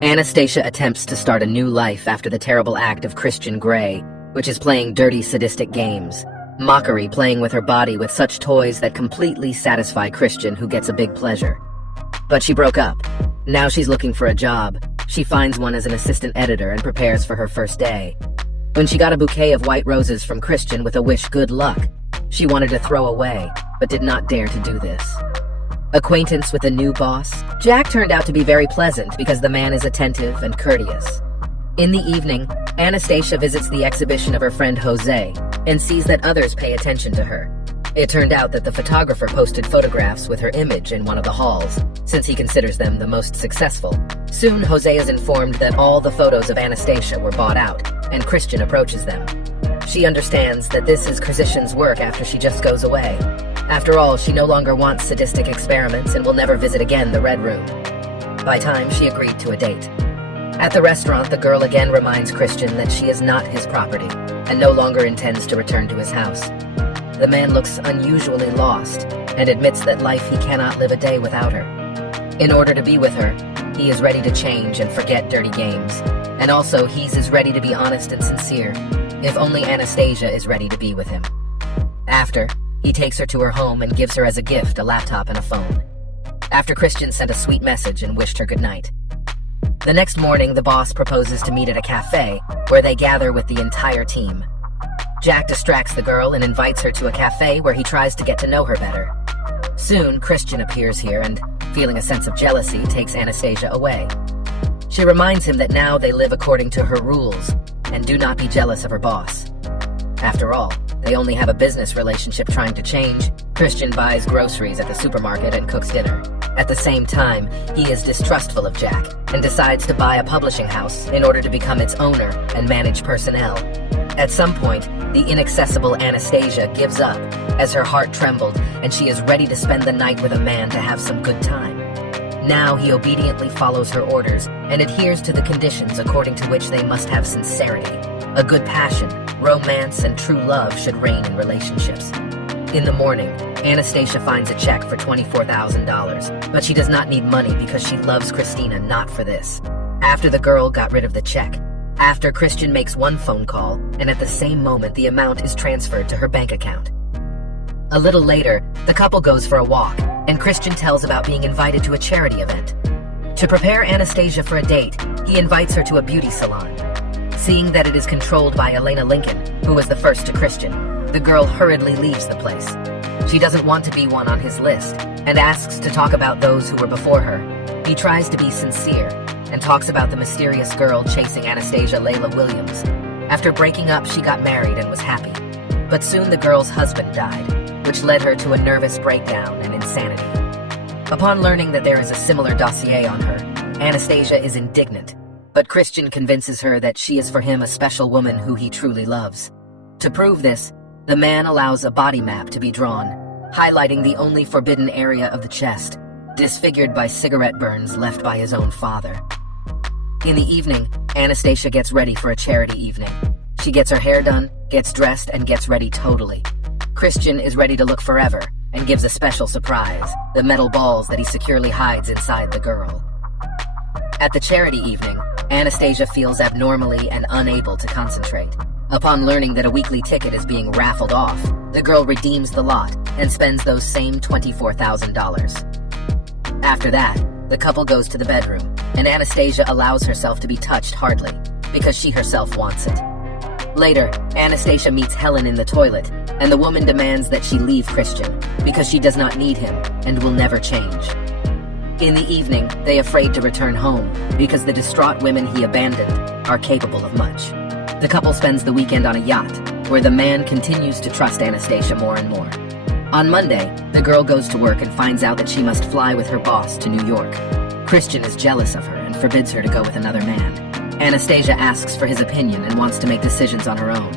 Anastasia attempts to start a new life after the terrible act of Christian Grey, which is playing dirty, sadistic games. Mockery, playing with her body with such toys that completely satisfy Christian, who gets a big pleasure. But she broke up. Now she's looking for a job. She finds one as an assistant editor and prepares for her first day. When she got a bouquet of white roses from Christian with a wish good luck, she wanted to throw away, but did not dare to do this. Acquaintance with the new boss? Jack turned out to be very pleasant because the man is attentive and courteous. In the evening, Anastasia visits the exhibition of her friend Jose and sees that others pay attention to her. It turned out that the photographer posted photographs with her image in one of the halls, since he considers them the most successful. Soon, Jose is informed that all the photos of Anastasia were bought out, and Christian approaches them. She understands that this is Christian's work after she just goes away. After all, she no longer wants sadistic experiments and will never visit again the Red Room. By time, she agreed to a date. At the restaurant, the girl again reminds Christian that she is not his property and no longer intends to return to his house. The man looks unusually lost and admits that life he cannot live a day without her. In order to be with her, he is ready to change and forget dirty games. And also, he's as ready to be honest and sincere, if only Anastasia is ready to be with him. After, he takes her to her home and gives her as a gift a laptop and a phone. After Christian sent a sweet message and wished her goodnight. The next morning, the boss proposes to meet at a cafe where they gather with the entire team. Jack distracts the girl and invites her to a cafe where he tries to get to know her better. Soon, Christian appears here and, feeling a sense of jealousy, takes Anastasia away. She reminds him that now they live according to her rules and do not be jealous of her boss. After all, they only have a business relationship trying to change. Christian buys groceries at the supermarket and cooks dinner. At the same time, he is distrustful of Jack and decides to buy a publishing house in order to become its owner and manage personnel. At some point, the inaccessible Anastasia gives up as her heart trembled and she is ready to spend the night with a man to have some good time. Now he obediently follows her orders and adheres to the conditions according to which they must have sincerity. A good passion, romance, and true love should reign in relationships. In the morning, Anastasia finds a check for $24,000, but she does not need money because she loves Christina, not for this. After the girl got rid of the check, after Christian makes one phone call, and at the same moment the amount is transferred to her bank account. A little later, the couple goes for a walk, and Christian tells about being invited to a charity event. To prepare Anastasia for a date, he invites her to a beauty salon. Seeing that it is controlled by Elena Lincoln, who was the first to Christian, the girl hurriedly leaves the place. She doesn't want to be one on his list, and asks to talk about those who were before her. He tries to be sincere, and talks about the mysterious girl chasing Anastasia, Layla Williams. After breaking up, she got married and was happy. But soon the girl's husband died, which led her to a nervous breakdown and insanity. Upon learning that there is a similar dossier on her, Anastasia is indignant, but Christian convinces her that she is for him a special woman who he truly loves. To prove this, the man allows a body map to be drawn, highlighting the only forbidden area of the chest, disfigured by cigarette burns left by his own father. In the evening, Anastasia gets ready for a charity evening. She gets her hair done, gets dressed, and gets ready totally. Christian is ready to look forever, and gives a special surprise, the metal balls that he securely hides inside the girl. At the charity evening, Anastasia feels abnormally and unable to concentrate. Upon learning that a weekly ticket is being raffled off, the girl redeems the lot and spends those same $24,000. After that, the couple goes to the bedroom, and Anastasia allows herself to be touched hardly, because she herself wants it. Later, Anastasia meets Helen in the toilet, and the woman demands that she leave Christian, because she does not need him and will never change. In the evening, they afraid to return home, because the distraught women he abandoned are capable of much. The couple spends the weekend on a yacht, where the man continues to trust Anastasia more and more. On Monday, the girl goes to work and finds out that she must fly with her boss to New York. Christian is jealous of her and forbids her to go with another man. Anastasia asks for his opinion and wants to make decisions on her own.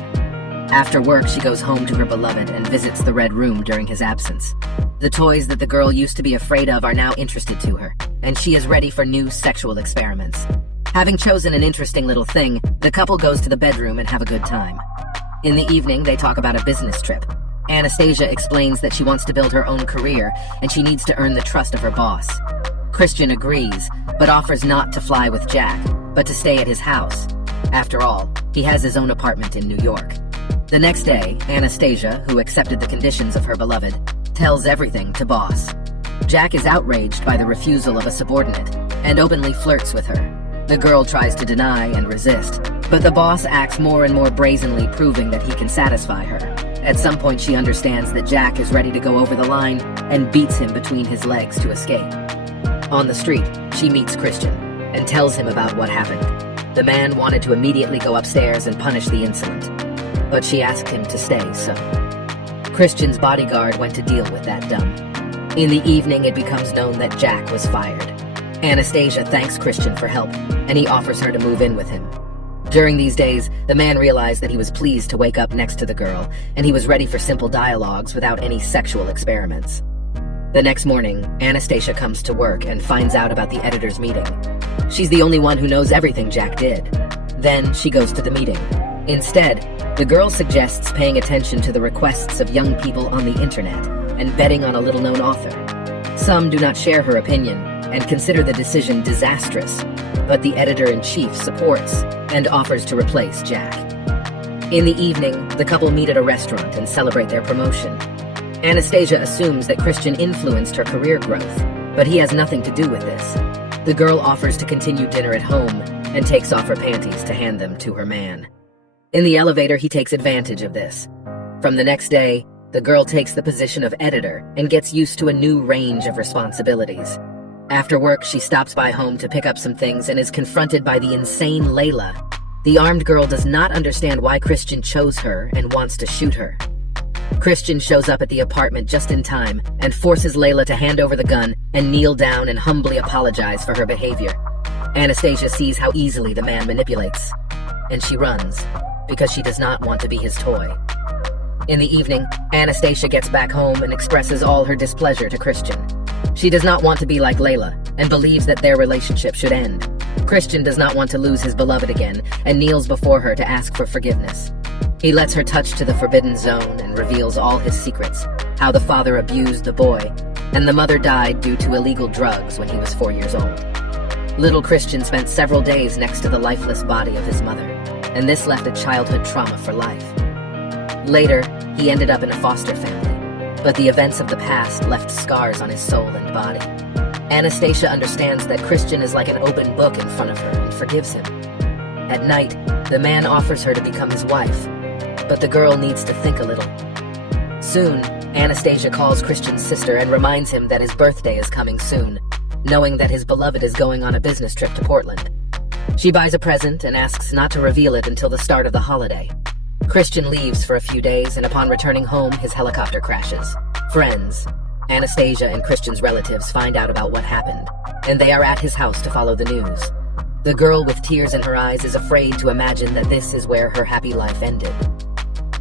After work, she goes home to her beloved and visits the Red Room during his absence. The toys that the girl used to be afraid of are now interested to her, and she is ready for new sexual experiments. Having chosen an interesting little thing, the couple goes to the bedroom and have a good time. In the evening, they talk about a business trip. Anastasia explains that she wants to build her own career, and she needs to earn the trust of her boss. Christian agrees, but offers not to fly with Jack, but to stay at his house. After all, he has his own apartment in New York. The next day, Anastasia, who accepted the conditions of her beloved, tells everything to Boss. Jack is outraged by the refusal of a subordinate and openly flirts with her. The girl tries to deny and resist, but the boss acts more and more brazenly, proving that he can satisfy her. At some point, she understands that Jack is ready to go over the line and beats him between his legs to escape. On the street, she meets Christian and tells him about what happened. The man wanted to immediately go upstairs and punish the insolent, but she asked him to stay, so Christian's bodyguard went to deal with that dumb. In the evening, it becomes known that Jack was fired. Anastasia thanks Christian for help, and he offers her to move in with him. During these days, the man realized that he was pleased to wake up next to the girl, and he was ready for simple dialogues without any sexual experiments. The next morning, Anastasia comes to work and finds out about the editor's meeting. She's the only one who knows everything Jack did. Then she goes to the meeting. Instead, the girl suggests paying attention to the requests of young people on the internet and betting on a little-known author. Some do not share her opinion and consider the decision disastrous, but the editor-in-chief supports and offers to replace Jack. In the evening, the couple meet at a restaurant and celebrate their promotion. Anastasia assumes that Christian influenced her career growth, but he has nothing to do with this. The girl offers to continue dinner at home and takes off her panties to hand them to her man. In the elevator, he takes advantage of this. From the next day, the girl takes the position of editor and gets used to a new range of responsibilities. After work, she stops by home to pick up some things and is confronted by the insane Layla. The armed girl does not understand why Christian chose her and wants to shoot her. Christian shows up at the apartment just in time and forces Layla to hand over the gun and kneel down and humbly apologize for her behavior. Anastasia sees how easily the man manipulates, and she runs because she does not want to be his toy. In the evening, Anastasia gets back home and expresses all her displeasure to Christian. She does not want to be like Layla and believes that their relationship should end. Christian does not want to lose his beloved again and kneels before her to ask for forgiveness. He lets her touch to the forbidden zone and reveals all his secrets, how the father abused the boy, and the mother died due to illegal drugs when he was 4 years old. Little Christian spent several days next to the lifeless body of his mother, and this left a childhood trauma for life. Later, he ended up in a foster family, but the events of the past left scars on his soul and body. Anastasia understands that Christian is like an open book in front of her and forgives him. At night, the man offers her to become his wife, but the girl needs to think a little. Soon, Anastasia calls Christian's sister and reminds him that his birthday is coming soon, knowing that his beloved is going on a business trip to Portland. She buys a present and asks not to reveal it until the start of the holiday. Christian leaves for a few days, and upon returning home, his helicopter crashes. Friends, Anastasia and Christian's relatives find out about what happened, and they are at his house to follow the news. The girl with tears in her eyes is afraid to imagine that this is where her happy life ended.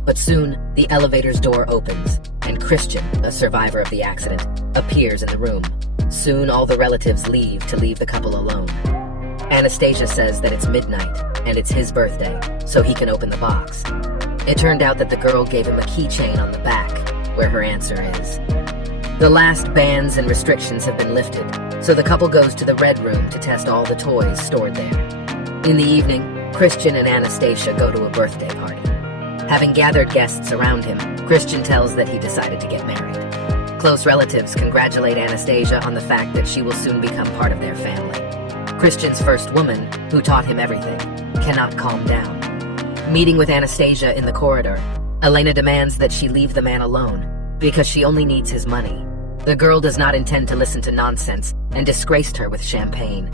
But soon, the elevator's door opens, and Christian, a survivor of the accident, appears in the room. Soon, all the relatives leave to leave the couple alone. Anastasia says that it's midnight, and it's his birthday, so he can open the box. It turned out that the girl gave him a keychain on the back, where her answer is. The last bans and restrictions have been lifted, so the couple goes to the Red Room to test all the toys stored there. In the evening, Christian and Anastasia go to a birthday party. Having gathered guests around him, Christian tells that he decided to get married. Close relatives congratulate Anastasia on the fact that she will soon become part of their family. Christian's first woman, who taught him everything, cannot calm down. Meeting with Anastasia in the corridor, Elena demands that she leave the man alone, because she only needs his money. The girl does not intend to listen to nonsense and disgraced her with champagne.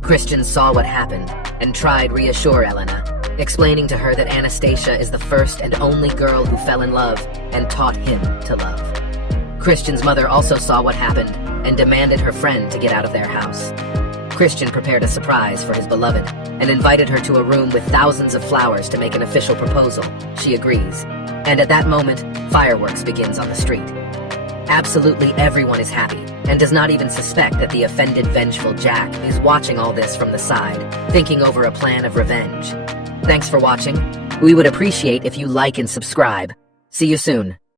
Christian saw what happened and tried reassure Elena, explaining to her that Anastasia is the first and only girl who fell in love and taught him to love. Christian's mother also saw what happened and demanded her friend to get out of their house. Christian prepared a surprise for his beloved and invited her to a room with thousands of flowers to make an official proposal. She agrees. And at that moment, fireworks begins on the street. Absolutely everyone is happy and does not even suspect that the offended, vengeful Jack is watching all this from the side, thinking over a plan of revenge. Thanks for watching. We would appreciate if you like and subscribe. See you soon.